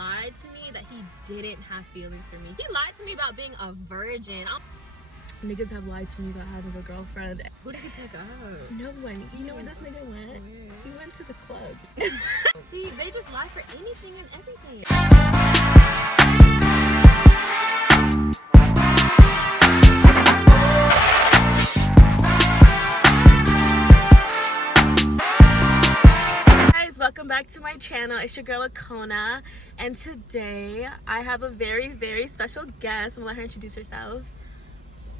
lied to me that he didn't have feelings for me. He lied to me about being a virgin. Niggas have lied to me about having a girlfriend. Who did he pick up? No one. You know where this nigga went? He went to the club. See, they just lie for anything and everything. Welcome back to my channel. It's your girl Akhona, and today I have a very, very special guest. I'm gonna let her introduce herself.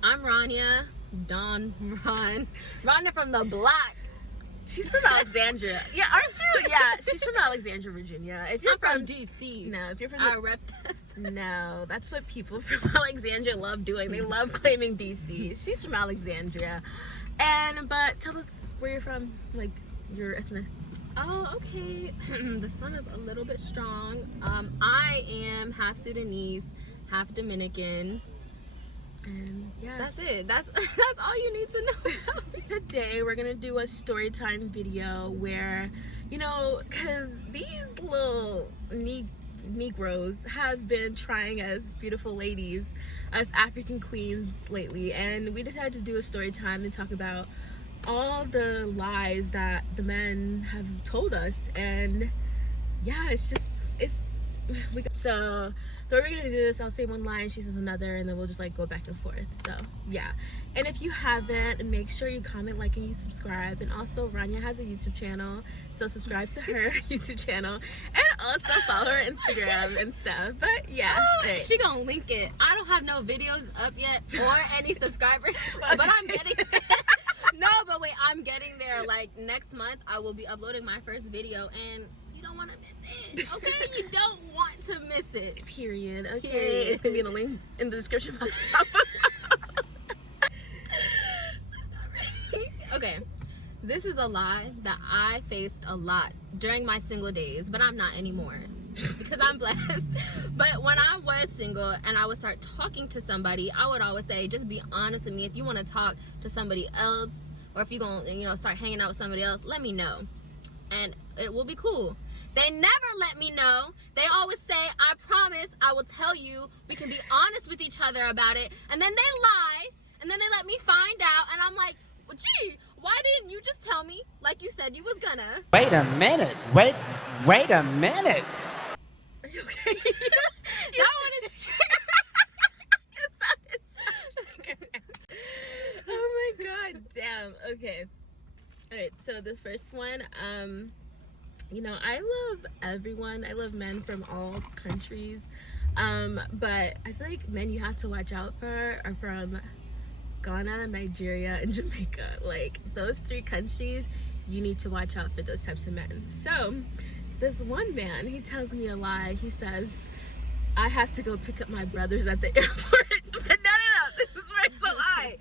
I'm Ranya, Ranya from the block. She's from Alexandria. Yeah, aren't you? Yeah, she's from Alexandria, Virginia. If you're from DC. No, if you're from I rep this. No, that's what people from Alexandria love doing. They love claiming DC. She's from Alexandria. But tell us where you're from, like your ethnic. Oh, okay. The sun is a little bit strong. I am half Sudanese, half Dominican. And yeah, that's it. That's all you need to know about me. Today we're gonna do a story time video where, you know, because these little Negroes have been trying as beautiful ladies, as African queens lately, and we decided to do a story time and talk about all the lies that the men have told us. And yeah, so the way we're gonna do this, I'll say one line, she says another, and then we'll just like go back and forth. So yeah, and if you haven't, make sure you comment, like, and you subscribe. And also Ranya has a YouTube channel, so subscribe to her YouTube channel, and also follow her Instagram and stuff. But yeah, right. She gonna link it. I don't have no videos up yet or any subscribers, but I'm getting no, but wait, I'm getting there. Like next month I will be uploading my first video, and you don't want to miss it, okay? You don't want to miss it, period. Okay, period. It's gonna be in the link in the description box. Okay, this is a lie that I faced a lot during my single days, but I'm not anymore because I'm blessed. But when I was single and I would start talking to somebody, I would always say, just be honest with me. If you want to talk to somebody else, or if you're gonna, you know, start hanging out with somebody else, let me know and it will be cool. They never let me know. They always say, I promise I will tell you, we can be honest with each other about it, and then they lie, and then they let me find out, and I'm like, well, gee, why didn't you just tell me like you said you was gonna? Wait a minute. Wait a minute. Are you okay? That one is true. Oh my god, damn. Okay. Alright, so the first one, you know, I love everyone. I love men from all countries. But I feel like men you have to watch out for are from Ghana, Nigeria, and Jamaica. Like, those three countries, you need to watch out for those types of men. So this one man, he tells me a lie. He says, I have to go pick up my brothers at the airport. But no, this is where it's a lie.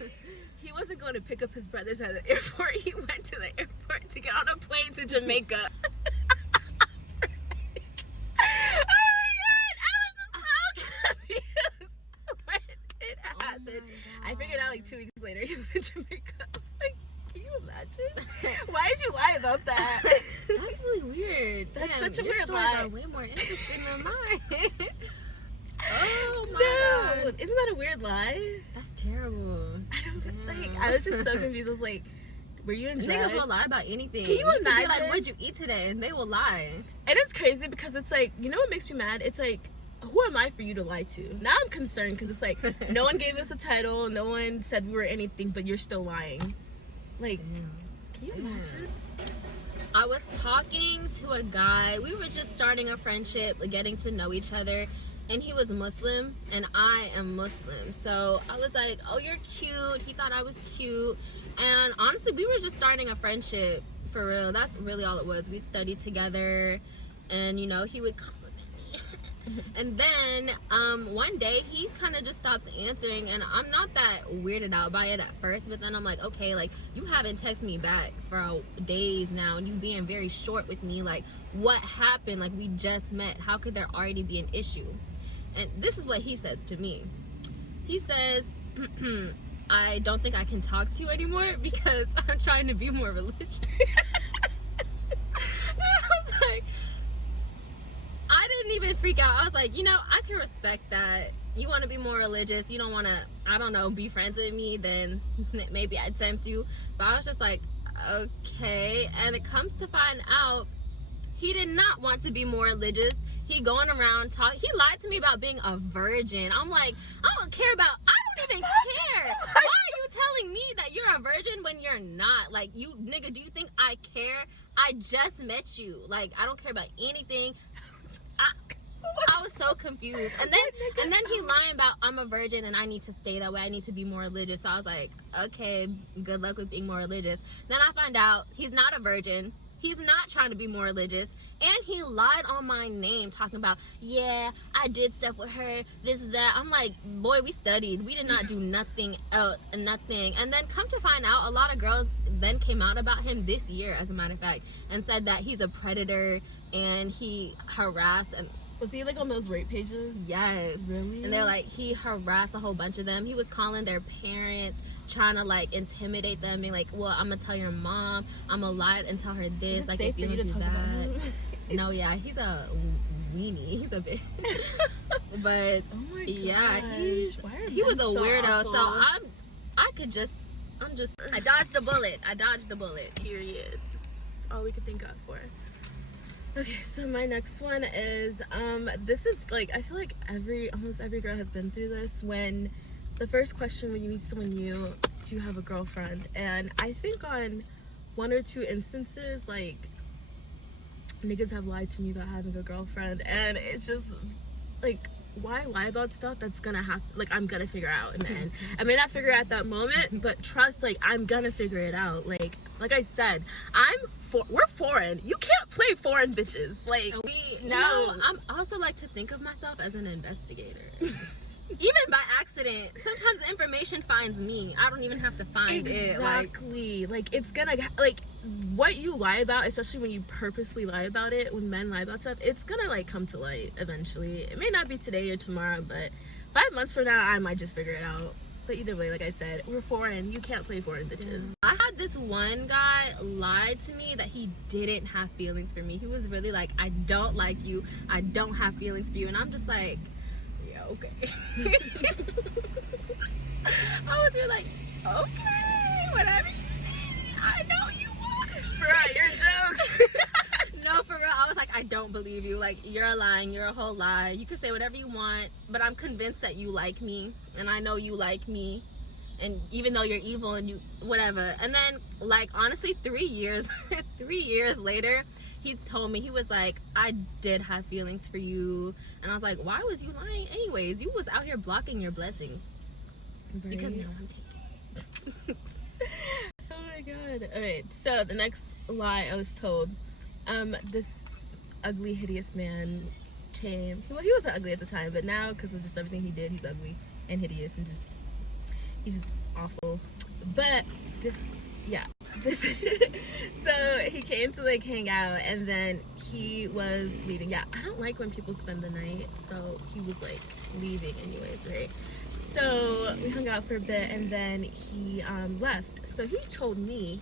He wasn't going to pick up his brothers at the airport. He went to the airport to get on a plane to Jamaica. I figured out like 2 weeks later he was in Jamaica. I was like, can you imagine? Why did you lie about that? That's really weird. That's damn, such a your weird stories lie. are way more interesting than mine. Oh my god. Isn't that a weird lie? That's terrible. I don't like, I was just so confused. I was like, were you in Niggas will lie about anything. Can you imagine? Could be like, what'd you eat today? And they will lie. And it's crazy because it's like, you know what makes me mad? It's like, who am I for you to lie to? Now I'm concerned because it's like, no one gave us a title, no one said we were anything, but you're still lying. Like, can you imagine? I was talking to a guy. We were just starting a friendship, getting to know each other, and he was Muslim and I am Muslim. So I was like, oh, you're cute. He thought I was cute. And honestly, we were just starting a friendship for real. That's really all it was. We studied together, and you know, he would compliment me. And then one day he kind of just stops answering, and I'm not that weirded out by it at first, but then I'm like, okay, like, you haven't texted me back for days now, and you being very short with me. Like, what happened? Like, we just met. How could there already be an issue? And this is what he says to me. He says, I don't think I can talk to you anymore because I'm trying to be more religious. I was like, I didn't even freak out. I was like, you know, I can respect that. You want to be more religious. You don't want to, I don't know, be friends with me. Then maybe I'd tempt you. But I was just like, okay. And it comes to find out, he did not want to be more religious. He going around talking. He lied to me about being a virgin. I'm like, I don't care about. I don't even care. Why are you telling me that you're a virgin when you're not? Like, you nigga, do you think I care? I just met you. Like, I don't care about anything. I was so confused. And then he lying about I'm a virgin and I need to stay that way. I need to be more religious. So I was like, okay, good luck with being more religious. Then I find out he's not a virgin. He's not trying to be more religious. And he lied on my name, talking about, yeah, I did stuff with her, this, that. I'm like, boy, we studied. We did not do nothing else, nothing. And then come to find out, a lot of girls then came out about him this year, as a matter of fact, and said that he's a predator and he harassed. And was he like on those rape pages? yes. Really? And they're like, he harassed a whole bunch of them. He was calling their parents, trying to like intimidate them, being like, well, I'm gonna tell your mom, I'm gonna lie and tell her this, like, if you don't do that. No, yeah, he's a weenie. He's a bit. But oh my yeah, gosh. he was a so weirdo. awful? So I dodged the bullet. Period. That's all we could think of for. Okay, so my next one is this is like, I feel like almost every girl has been through this, when the first question when you meet someone new, do you have a girlfriend? And I think on one or two instances, like, niggas have lied to me about having a girlfriend, and it's just like, why lie about stuff that's gonna have, like, I'm gonna figure out in the end. I may not figure it out that moment, but trust, like, I'm gonna figure it out. Like I said, we're foreign. You can't play foreign bitches. Like, no. I'm also like to think of myself as an investigator. Even by accident, sometimes the information finds me. I don't even have to find it. Exactly. Like, it's gonna, like, what you lie about, especially when you purposely lie about it, when men lie about stuff, it's gonna, like, come to light eventually. It may not be today or tomorrow, but 5 months from now, I might just figure it out. But either way, like I said, we're foreign. You can't play foreign bitches. I had this one guy lied to me that he didn't have feelings for me. He was really like, I don't like you. I don't have feelings for you. And I'm just like, yeah, okay. I was really like, okay, whatever you say, I know you want. Right, your jokes. No, for real, I was like, I don't believe you. Like, you're lying. You're a whole lie. You can say whatever you want, but I'm convinced that you like me, and I know you like me, and even though you're evil and you whatever. And then, like, honestly, 3 years later, he told me, he was like, I did have feelings for you. And I was like, why was you lying anyways? You was out here blocking your blessings. Right. Because now I'm taken. Oh my god. Alright, so the next lie I was told, this ugly, hideous man came. Well, he wasn't ugly at the time, but now, because of just everything he did, he's ugly and hideous and he's just awful. But so he came to, like, hang out, and then he was leaving. Yeah, I don't like when people spend the night, so he was, like, leaving anyways, right? So we hung out for a bit, and then he left. So he told me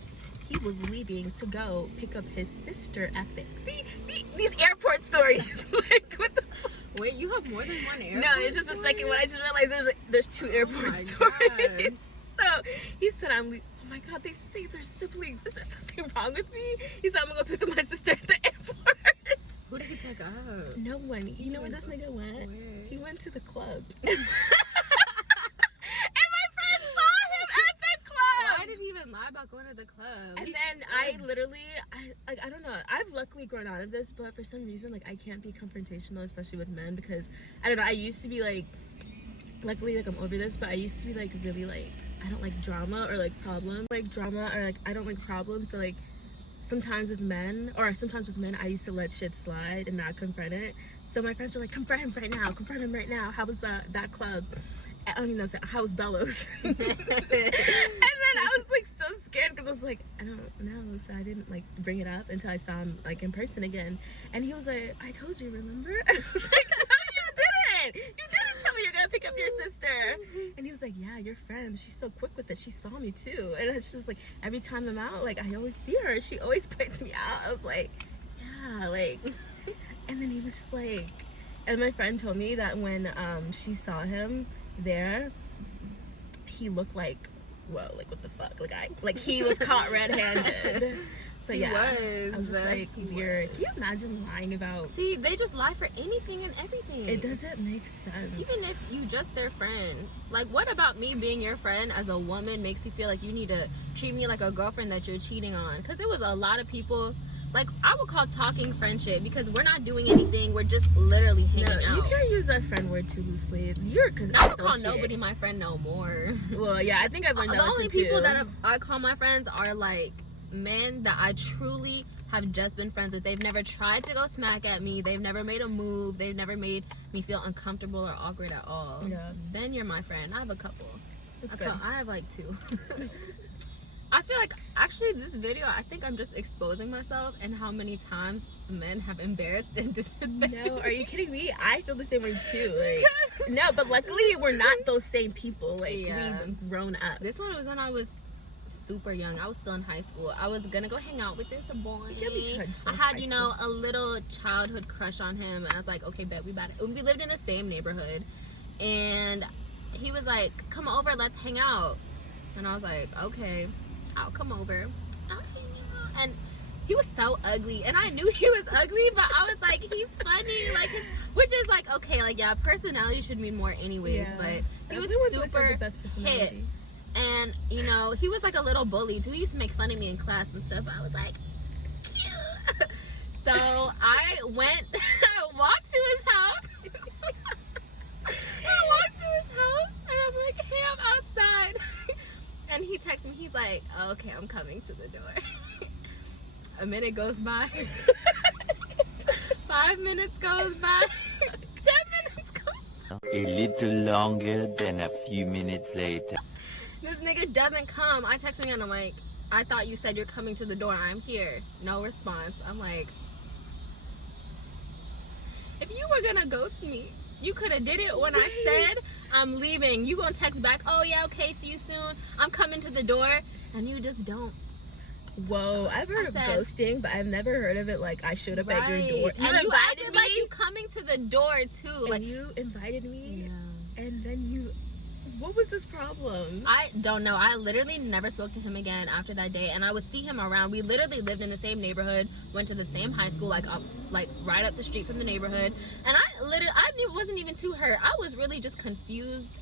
he was leaving to go pick up his sister at the, see, these airport stories. Like, what the fuck? Wait, you have more than one airport? No, it's just the second one. I just realized there's two airport stories. So he said, oh my god, they say they're siblings. Is there something wrong with me? He said, I'm gonna go pick up my sister at the airport. Who did he pick up? No one. You know where this nigga went? Where? He went to the club. And my friend saw him at the club. Why did he even lie about going to the club? And then I literally, I don't know. I've luckily grown out of this, but for some reason, like, I can't be confrontational, especially with men, because I don't know. I used to be like, luckily, like, I'm over this, but I used to be like really like, I don't like drama or like problems. Like drama or like I don't like problems. So like sometimes with men, I used to let shit slide and not confront it. So my friends were like, confront him right now. Confront him right now. How was that club? I don't even know. How was Bellows? And then I was like so scared because I was like, I don't know. So I didn't like bring it up until I saw him like in person again. And he was like, I told you, remember? And I was like, no, you didn't. You didn't tell me you're gonna pick up your sister. And he was like, yeah, your friend. She's so quick with it. She saw me too. And she was like, every time I'm out, like I always see her. She always points me out. I was like, yeah, like. And then he was just like, And my friend told me that when she saw him there, he looked like, whoa, like what the fuck? Like he was caught red-handed. But He yeah, was. I was just like, weird. Can you imagine lying about? See, they just lie for anything and everything. It doesn't make sense. Even if you just their friend. Like, what about me being your friend as a woman makes you feel like you need to treat me like a girlfriend that you're cheating on? Because there was a lot of people, like, I would call talking friendship because we're not doing anything. We're just literally hanging out. You can't use that friend word too loosely. You're I don't call nobody my friend no more. Well, yeah, I think I've learned that. The only people that I call my friends are, like, men that I truly have just been friends with. They've never tried to go smack at me. They've never made a move. They've never made me feel uncomfortable or awkward at all. Yeah. Then you're my friend. I have a couple. That's good. I have like 2. I feel like actually this video, I think I'm just exposing myself and how many times men have embarrassed and disrespected No, are you kidding me? I feel the same way too. Like, no, but luckily we're not those same people. Like, we've grown up. This one was when I was super young. I was still in high school. I was gonna go hang out with this boy. I had, you know, a little childhood crush on him, and I was like, okay, bet we lived in the same neighborhood, and he was like, come over, let's hang out. And I was like, okay, I'll come over. I'll hang out. And he was so ugly, and I knew he was ugly, but I was like, he's funny, like which is like, okay, like, yeah, personality should mean more anyways, but he was super hit. And, you know, he was like a little bully too. He used to make fun of me in class and stuff. I was like, cute. So I walked to his house. And I'm like, hey, I'm outside. And he texts me, he's like, oh, okay, I'm coming to the door. A minute goes by. 5 minutes goes by. 10 minutes goes by. A little longer than a few minutes later. This nigga doesn't come. I text him and I'm like, I thought you said you're coming to the door. I'm here. No response. I'm like, if you were gonna ghost me, you could have did it when I said I'm leaving. You gonna text back, oh yeah, okay, see you soon. I'm coming to the door, and you just don't. Whoa, I've heard of ghosting, but I've never heard of it like I showed up at your door. You invited me? Like you coming to the door too. And like you invited me, and then you. What was this problem? I don't know. I literally never spoke to him again after that day, and I would see him around. We literally lived in the same neighborhood, went to the same high school, like right up the street from the neighborhood. And I wasn't even too hurt. I was really just confused.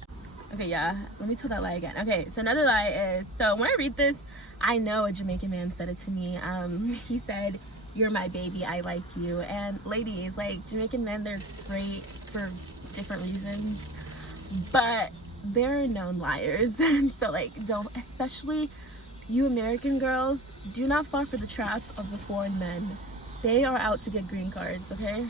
Okay, yeah. Let me tell that lie again. Okay, so another lie is, so when I read this, I know a Jamaican man said it to me. He said, "You're my baby, I like you." And ladies, like, Jamaican men, they're great for different reasons, but they're known liars. And so, like, don't, especially you American girls, do not fall for the trap of the foreign men. They are out to get green cards, okay?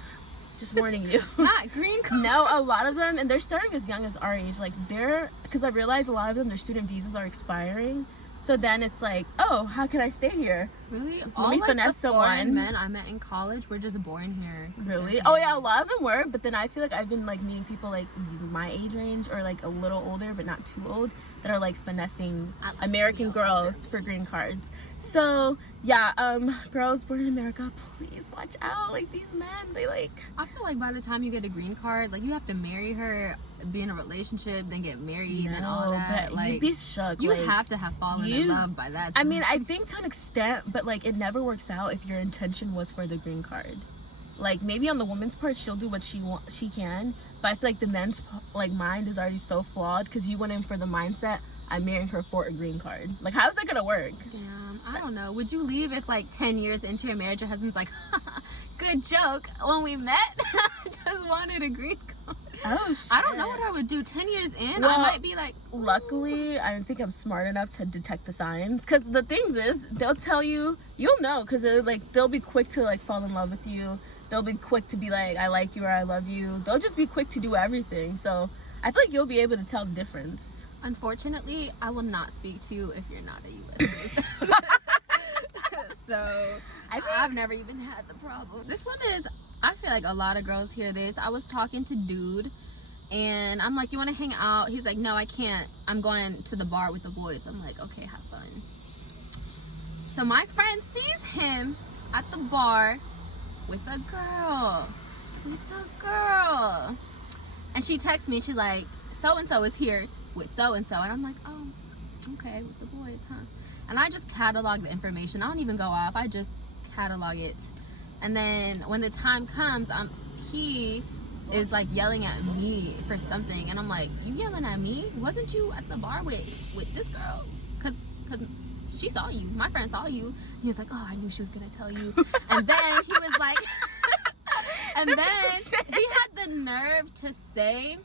Just warning you. Not green cards. No, a lot of them, and they're starting as young as our age. Like, because I realized a lot of them, their student visas are expiring. So then it's like, oh, how can I stay here? Really? Let me finesse someone. Men I met in college were just born here. Really? Oh yeah, a lot of them were, but then I feel like I've been like meeting people like my age range or like a little older but not too old that are like finessing American girls for green cards. So yeah, girls born in America, please watch out. Like, these men, they like, I feel like by the time you get a green card, like, you have to marry her, be in a relationship, then get married, and all that. But like, you'd be shook. You like, have to have fallen in love by that time. I mean, I think to an extent, but like, it never works out if your intention was for the green card. Like, maybe on the woman's part, she'll do what she can, but I feel like the men's like mind is already so flawed because you went in for the mindset, I'm marrying her for a green card. Like, how is that gonna work? Damn, I don't know. Would you leave if like 10 years into your marriage, your husband's like, good joke, when we met, I just wanted a green card? Oh shit. I don't know what I would do. 10 years in, well, I might be like, ooh. Luckily, I think I'm smart enough to detect the signs. Because the things is, they'll tell you, you'll know, because they'll be quick to like fall in love with you. They'll be quick to be like, I like you or I love you. They'll just be quick to do everything. So I feel like you'll be able to tell the difference. Unfortunately, I will not speak to you if you're not a U.S. citizen. So I've never even had the problem. This one is, I feel like a lot of girls hear this. I was talking to dude, and I'm like, you want to hang out? He's like, no, I can't. I'm going to the bar with the boys. I'm like, okay, have fun. So my friend sees him at the bar with a girl. And she texts me, she's like, so-and-so is here with so-and-so. And I'm like, oh, okay, with the boys, huh? And I just catalog the information. I don't even go off. I just catalog it. And then when the time comes, he is like yelling at me for something. And I'm like, you yelling at me? Wasn't you at the bar with this girl? Cause she saw you. My friend saw you. He was like, oh, I knew she was gonna tell you. And then he was like, and then he had the nerve to say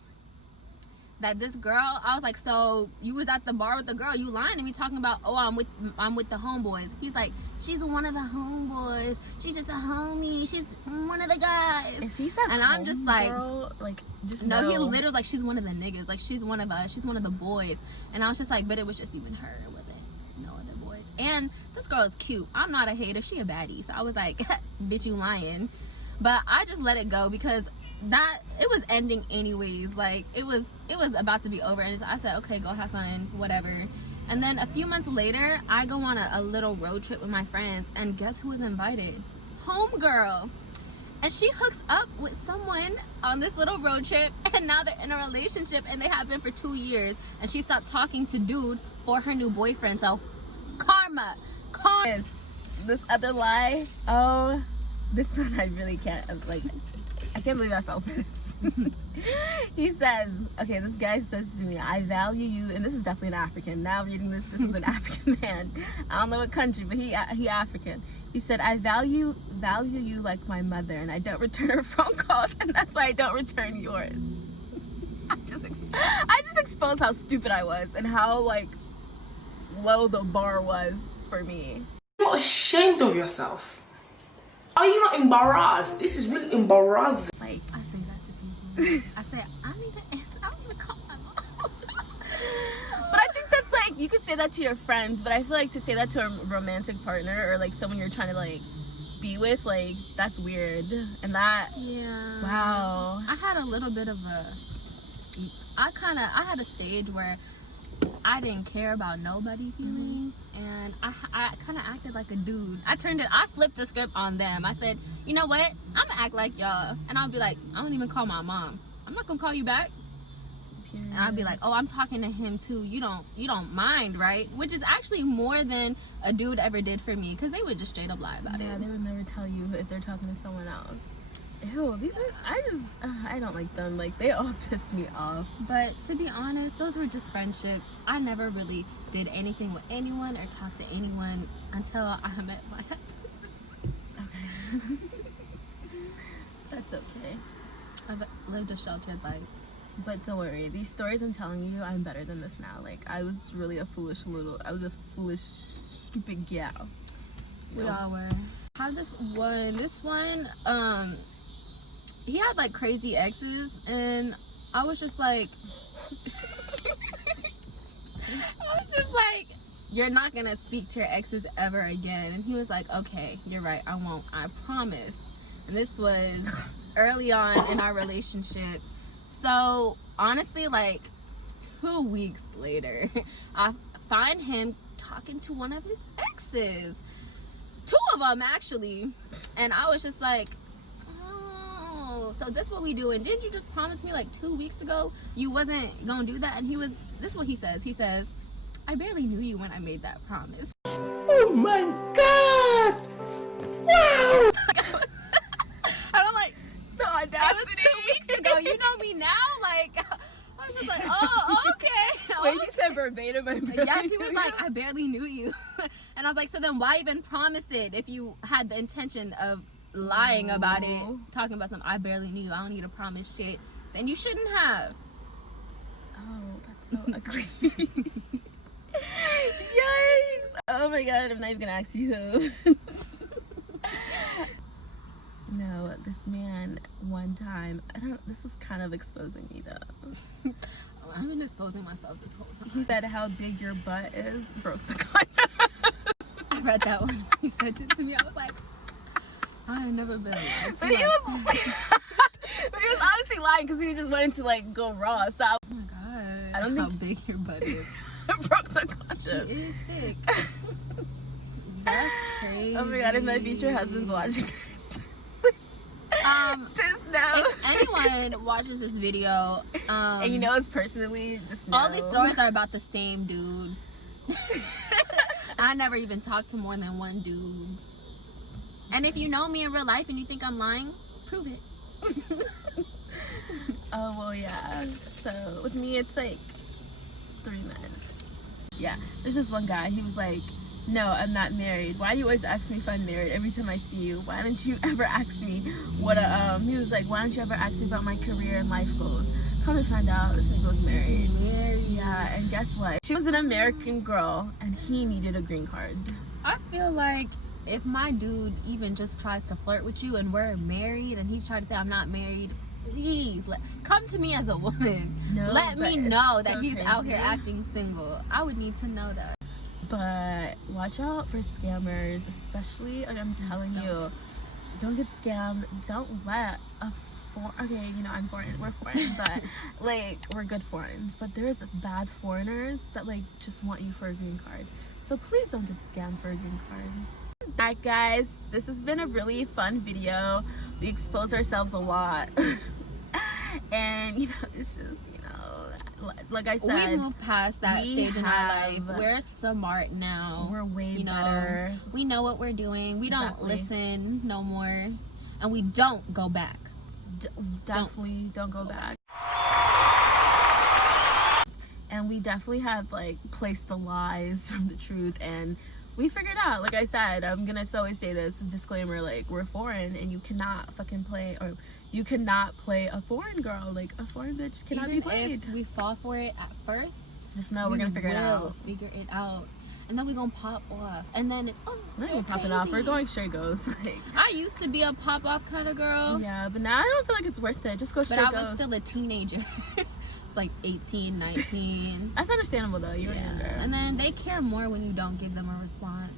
that this girl, I was like, so you was at the bar with the girl, you lying to me, talking about, oh, I'm with the homeboys. He's like, she's one of the homeboys, she's just a homie, she's one of the guys. If he said, and I'm just like, girl, like, just no, know. he literally like, she's one of the niggas, like she's one of us, she's one of the boys. And I was just like, but it was just even her, it wasn't no other boys. And this girl is cute. I'm not a hater, she a baddie. So I was like, bitch, you lying. But I just let it go because that it was ending anyways. Like it was about to be over, and I said, okay, go have fun, whatever. And then a few months later, I go on a little road trip with my friends, and guess who was invited? Homegirl. And she hooks up with someone on this little road trip, and now they're in a relationship, and they have been for 2 years, and she stopped talking to dude for her new boyfriend. So karma. This other lie, oh, this one I really can't, like, I can't believe I fell for this. He says, okay, this guy says to me, I value you, and this is definitely an African. Now reading this is an African man. I don't know what country, but he African. He said, I value you like my mother, and I don't return her phone calls, and that's why I don't return yours. I just exposed how stupid I was and how, like, low the bar was for me. You're not ashamed of yourself. Are you not embarrassed? This is really embarrassing. Like, I say that to people. I say, I don't even call my mom. But I think that's like, you could say that to your friends, but I feel like to say that to a romantic partner or like someone you're trying to like be with, like, that's weird. And that, yeah. wow. I had a little bit of I had a stage where I didn't care about nobody's feelings, and I kind of acted like a dude. I flipped the script on them. I said, you know what? I'm gonna act like y'all, and I'll be like, I don't even call my mom. I'm not gonna call you back. Yeah. And I'll be like, oh, I'm talking to him too. You don't mind, right? Which is actually more than a dude ever did for me, because they would just straight up lie about it. Yeah, they would never tell you if they're talking to someone else. Ew, these are, I don't like them. Like, they all piss me off. But to be honest, those were just friendships. I never really did anything with anyone or talked to anyone until I met my husband. Okay. That's okay. I've lived a sheltered life. But don't worry, these stories I'm telling you, I'm better than this now. Like, I was really a foolish, stupid gal. We all were. I had this one, he had like crazy exes, and I was just like, you're not gonna speak to your exes ever again. And he was like, okay, you're right, I won't, I promise. And this was early on in our relationship. So honestly, like 2 weeks later, I find him talking to one of his exes. 2 of them actually. And I was just like, oh, so this what we doing? Didn't you just promise me like 2 weeks ago you wasn't gonna do that? And this is what he says, I barely knew you when I made that promise. Oh my God! Wow! And I'm like, the audacity. it was 2 weeks ago, you know me now? Like, I was just like, oh, okay. Wait, he said verbatim, Yes, he was like, I barely knew you. And I was like, so then why even promise it if you had the intention of lying about it, talking about something? I barely knew you, I don't need to promise shit. Then you shouldn't have. Oh, that's so ugly. Yikes! Oh my God, I'm not even gonna ask you who. You know, this man, one time, this was kind of exposing me though. I've been exposing myself this whole time. He said how big your butt is, broke the condom. I read that one. He said it to me. I was like, I ain't never been lied to. But he was obviously lying because he just wanted to like go raw. So oh my God, I don't how think big your butt is. broke the condom. She is thick. That's crazy. Oh my God, if my future husband's watching this. Just know. If anyone watches this video, and you know us personally, just know. all these stories are about the same dude. I never even talked to more than one dude. And if you know me in real life and you think I'm lying, prove it. Oh, well, yeah. So, with me, it's like 3 men. Yeah, there's this one guy. He was like, no, I'm not married. Why do you always ask me if I'm married every time I see you? Why don't you ever ask me what he was like, why don't you ever ask me about my career and life goals? Come to find out, this nigga was married. Yeah, and guess what? She was an American girl, and he needed a green card. I feel like if my dude even just tries to flirt with you and we're married and he tried to say I'm not married, please come to me as a woman. No, let me know that so he's out crazy. here acting single. I would need to know that. But watch out for scammers, especially, like I'm telling you, don't get scammed. Don't let a okay, you know, I'm foreign, we're foreign, but like we're good foreigners, but there's bad foreigners that like just want you for a green card. So please don't get scammed for a green card. Alright guys, this has been a really fun video. We exposed ourselves a lot. And you know, it's just, you know, like I said, we moved past that stage in our life. We're smart now. We're way better. We know what we're doing. We don't listen no more, and we don't go back. Definitely don't go back. And we definitely have like placed the lies from the truth, and we figured out, like I said, I'm gonna always say this disclaimer, like we're foreign and you cannot fucking play, or you cannot play a foreign girl. Like a foreign bitch cannot be played. If we fall for it at first, just know we're gonna figure it out. And then we're gonna pop off, and then it's not even popping off, we're going straight goes. Like, I used to be a pop off kind of girl. Yeah, but now I don't feel like it's worth it. Just go straight goes. But I was still a teenager. It's like 18, 19. That's understandable though, you were younger. And then they care more when you don't give them a response.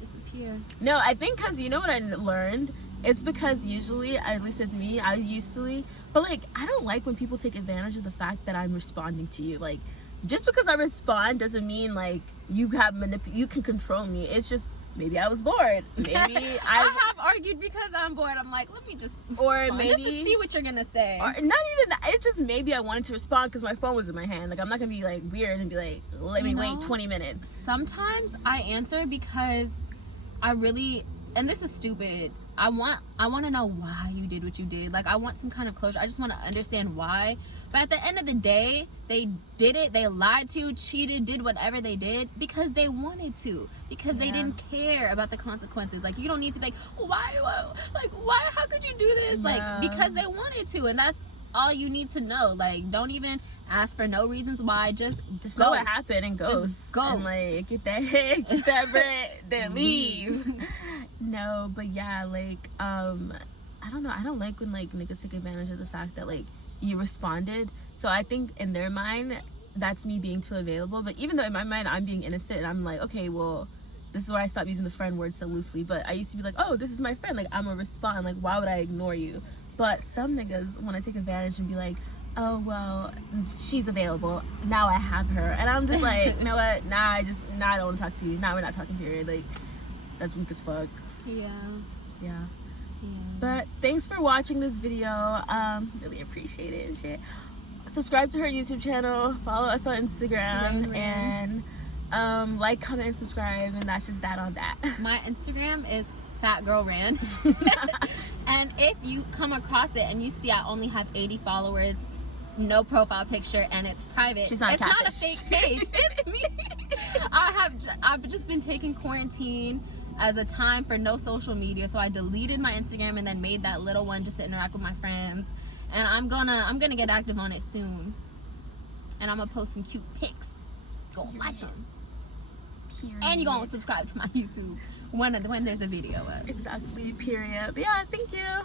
Just disappear. No, I think because you know what I learned? It's because usually, at least with me, I used to, but like I don't like when people take advantage of the fact that I'm responding to you. Like, just because I respond doesn't mean like you can control me. It's just maybe I was bored. Maybe I have argued because I'm bored. I'm like, let me just respond, maybe just to see what you're gonna say. Or not even that. It's just maybe I wanted to respond because my phone was in my hand. Like I'm not gonna be like weird and be like, let me wait 20 minutes. Sometimes I answer because I really, and this is stupid, I want to know why you did what you did. Like I want some kind of closure. I just want to understand why. But at the end of the day, they did it. They lied to you, cheated, did whatever they did because they wanted to. Because they didn't care about the consequences. Like you don't need to be like, why? How could you do this? Like because they wanted to, and that's all you need to know. Like don't even ask for no reasons why. Just know what happened and go. Just go. And like get that bread, then leave. No, but yeah, like I don't know. I don't like when like niggas take advantage of the fact that like you responded. So I think in their mind that's me being too available, but even though in my mind I'm being innocent and I'm like, okay, well this is where I stopped using the friend word so loosely. But I used to be like, oh, this is my friend, like I'm gonna respond, like why would I ignore you? But some niggas want to take advantage and be like, oh well, she's available, now I have her, and I'm just like, you know what, nah, I don't want to talk to you, we're not talking, period. Like that's weak as fuck. Yeah. But thanks for watching this video. Really appreciate it and shit. Subscribe to her YouTube channel, follow us on Instagram, and like, comment, and subscribe, and that's just that on that. My Instagram is fatgirlran. And if you come across it and you see I only have 80 followers, no profile picture, and it's private, it's not a fake page. It's me. I've just been taking quarantine as a time for no social media, so I deleted my Instagram and then made that little one just to interact with my friends, and I'm gonna get active on it soon, and I'm gonna post some cute pics. Go like them, and you're gonna subscribe to my YouTube when there's a video up. Exactly, period. But yeah, thank you.